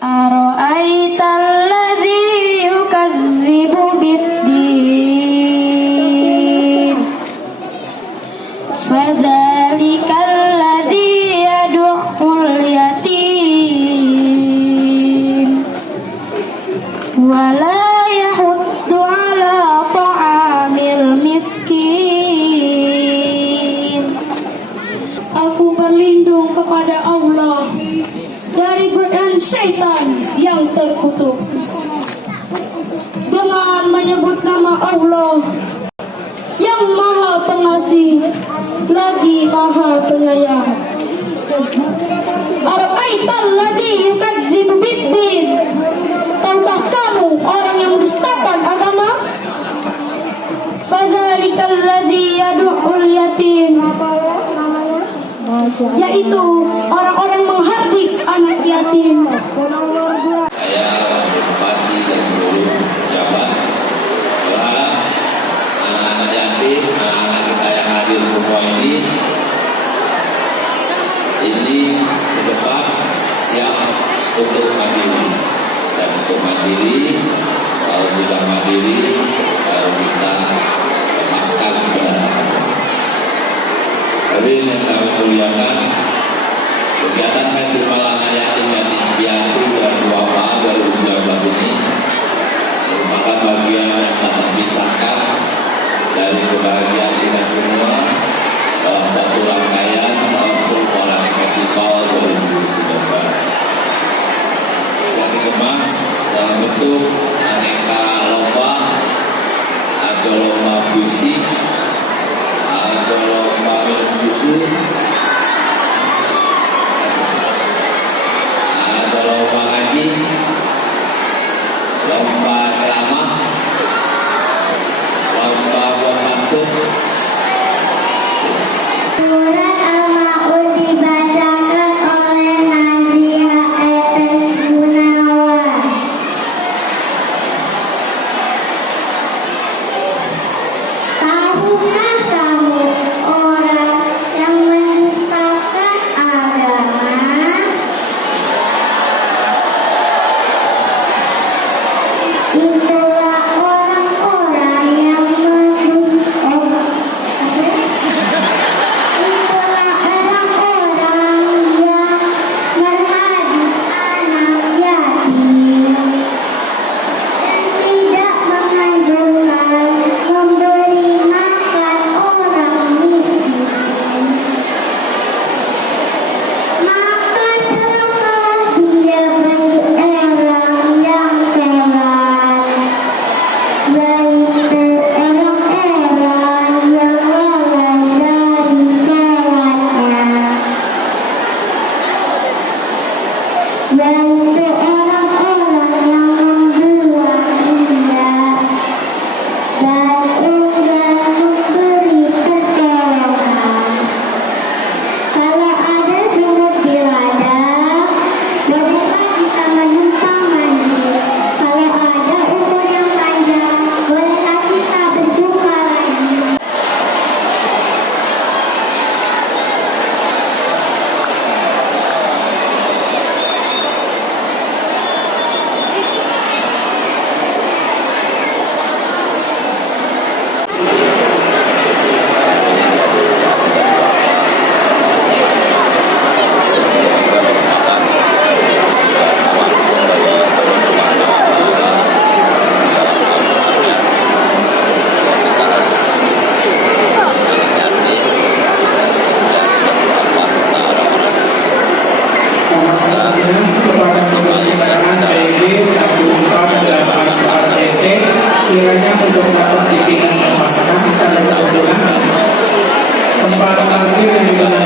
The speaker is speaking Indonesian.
Ara'aital ladzi yukadzibu biddin fadzalikal ladzi yad'ul yatim wala yahuddu ala ta'amil miskin. Aku berlindung kepada Allah dari godaan syaitan yang terkutuk dengan menyebut nama Allah yang Maha Pengasih lagi Maha Penyayang. Ara'aital ladzi yukadzibu biddin, tahukah kamu orang yang mendustakan agama? Fadzalikal ladzi yad'ul yatim, yaitu orang-orang menghardik anak yatim. Saya Bupati dan seluruh pejabat berharap anak-anak yatim, anak-anak kita yang hadir semua ini ke depan siap untuk mandiri, dan untuk mandiri, kalau sudah mandiri baru kita lepaskan kebenaran. Hadirin yang kami muliakan, kegiatan Festival Anak Yatim Piatu 2019 ini merupakan bagian yang tak terpisahkan dari kebahagiaan kita semua dalam satu rangkaian dalam Pertukaran Festival 2019 yang dikemas dalam bentuk aneka lomba, ada lomba puisi, ada lomba minum susu, ada lomba ngaji, lomba ceramah, lomba buat pantun. Surat Al-Ma'un dibacakan oleh Nazia Etes Gunawan. Tahukah kamu orang yang mendustakan agama? Itulah orang-orang yang menghardik anak yatim dan tidak menganjurkan memberi makan orang miskin. Maka celakalah dia bagi orang yang sholat, yaitu orang-orang yang lalai dari sholatnya, yaitu orang-orang yang membuang riya dan enggan memberi pertolongan. Kalau ada sumur di ladang, bolehlah kita menumpang mandi. Kalau ada umur yang panjang, bolehlah kita berjumpa lagi. Kepada pemerintahan PB 1484 RT kiranya untuk dapat dipindah ke tempat kebetulan tempat parkir yang digunakan